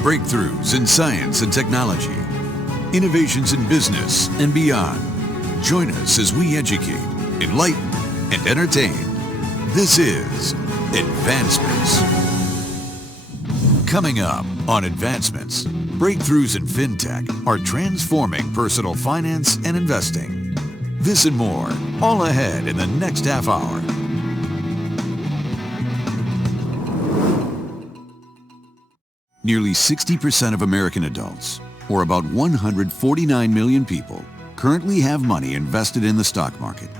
Breakthroughs in science and technology, innovations in business and beyond. Join us as we educate, enlighten, and entertain. This is Advancements. Coming up on Advancements, breakthroughs in fintech are transforming personal finance and investing. This and more, all ahead in the next half hour. Nearly 60% of American adults, or about 149 million people, currently have money invested in the stock market.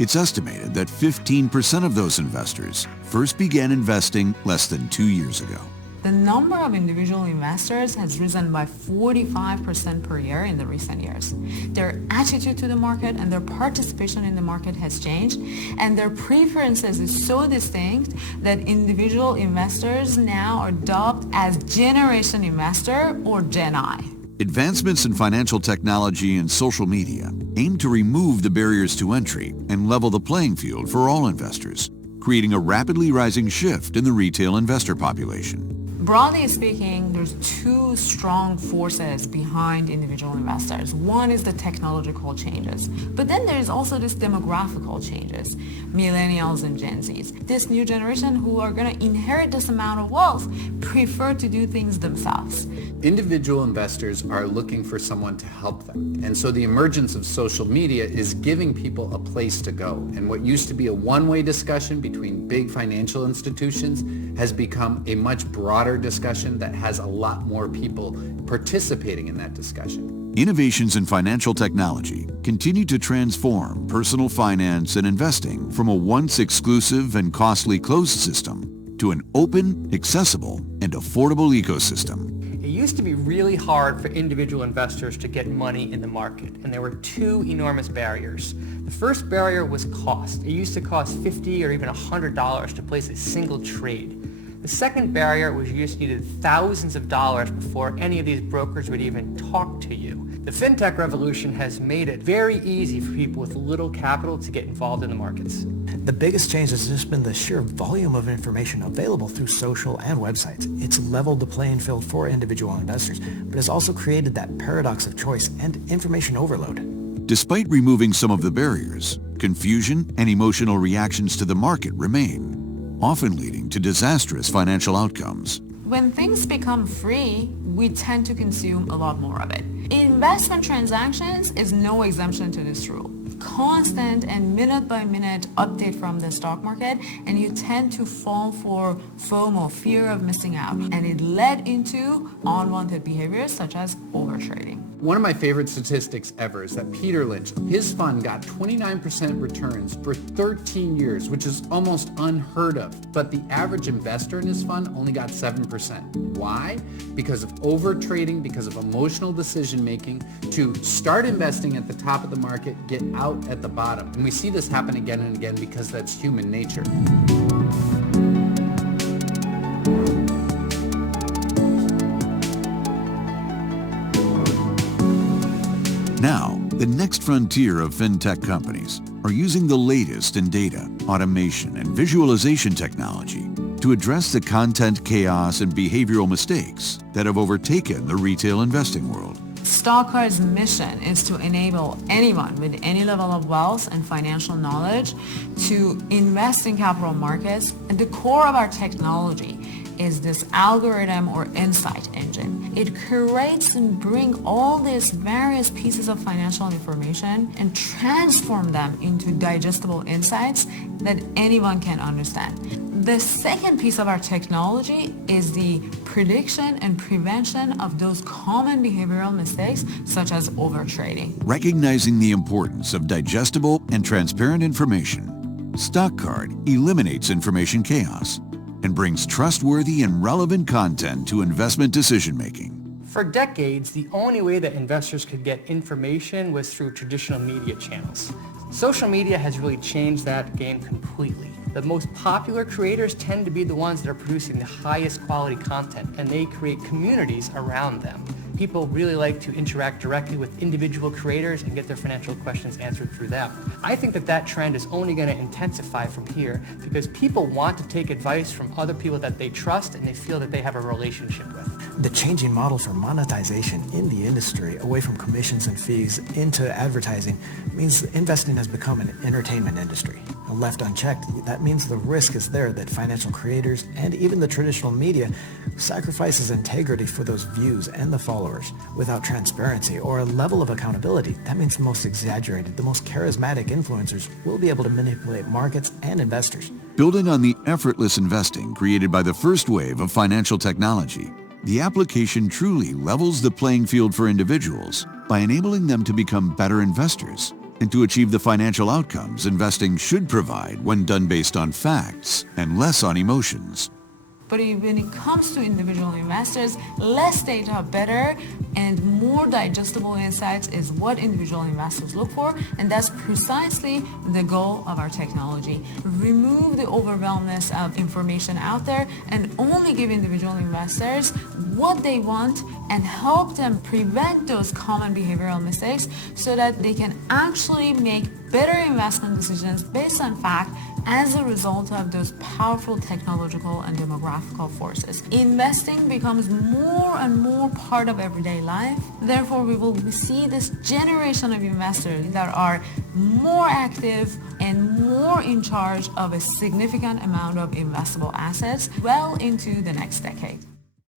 It's estimated that 15% of those investors first began investing less than 2 years ago. The number of individual investors has risen by 45% per year in the recent years. Their attitude to the market and their participation in the market has changed, and their preferences is so distinct that individual investors now are dubbed as Generation Investor or Gen I. Advancements in financial technology and social media aim to remove the barriers to entry and level the playing field for all investors, creating a rapidly rising shift in the retail investor population. Broadly speaking, there's two strong forces behind individual investors. One is the technological changes, but then there's also this demographical changes, millennials and Gen Zs. This new generation who are going to inherit this amount of wealth prefer to do things themselves. Individual investors are looking for someone to help them. And so the emergence of social media is giving people a place to go. And what used to be a one-way discussion between big financial institutions has become a much broader discussion that has a lot more people participating in that discussion. Innovations in financial technology continue to transform personal finance and investing from a once exclusive and costly closed system to an open, accessible, and affordable ecosystem. It used to be really hard for individual investors to get money in the market, and there were two enormous barriers. The first barrier was cost. It used to cost $50 or even $100 to place a single trade. The second barrier was you just needed thousands of dollars before any of these brokers would even talk to you. The fintech revolution has made it very easy for people with little capital to get involved in the markets. The biggest change has just been the sheer volume of information available through social and websites. It's leveled the playing field for individual investors, but has also created that paradox of choice and information overload. Despite removing some of the barriers, confusion and emotional reactions to the market remain, often leading to disastrous financial outcomes. When things become free, we tend to consume a lot more of it. Investment transactions is no exemption to this rule. Constant and minute-by-minute update from the stock market, and you tend to fall for FOMO, fear of missing out, and it led into unwanted behaviors such as overtrading. One of my favorite statistics ever is that Peter Lynch, his fund got 29% returns for 13 years, which is almost unheard of. But the average investor in his fund only got 7%. Why? Because of overtrading, because of emotional decision making to start investing at the top of the market, get out at the bottom. And we see this happen again and again because that's human nature. Now, the next frontier of fintech companies are using the latest in data, automation, and visualization technology to address the content chaos and behavioral mistakes that have overtaken the retail investing world. Stockcard's mission is to enable anyone with any level of wealth and financial knowledge to invest in capital markets. At the core of our technology is this algorithm or insight engine. It curates and brings all these various pieces of financial information and transform them into digestible insights that anyone can understand. The second piece of our technology is the prediction and prevention of those common behavioral mistakes such as overtrading. Recognizing the importance of digestible and transparent information, Stockcard eliminates information chaos and brings trustworthy and relevant content to investment decision-making. For decades, the only way that investors could get information was through traditional media channels. Social media has really changed that game completely. The most popular creators tend to be the ones that are producing the highest quality content, and they create communities around them. People really like to interact directly with individual creators and get their financial questions answered through them. I think that trend is only going to intensify from here because people want to take advice from other people that they trust and they feel that they have a relationship with. The changing model for monetization in the industry, away from commissions and fees into advertising, means investing has become an entertainment industry. Left unchecked, that means the risk is there that financial creators and even the traditional media sacrifices integrity for those views and the followers. Without transparency or a level of accountability, that means the most exaggerated, the most charismatic influencers will be able to manipulate markets and investors. Building on the effortless investing created by the first wave of financial technology, the application truly levels the playing field for individuals by enabling them to become better investors and to achieve the financial outcomes investing should provide when done based on facts and less on emotions. But when it comes to individual investors, less data better and more digestible insights is what individual investors look for, and that's precisely the goal of our technology. Remove the overwhelmness of information out there and only give individual investors what they want and help them prevent those common behavioral mistakes so that they can actually make better investment decisions based on fact as a result of those powerful technological and demographical forces. Investing becomes more and more part of everyday life. Therefore, we will see this generation of investors that are more active and more in charge of a significant amount of investable assets well into the next decade.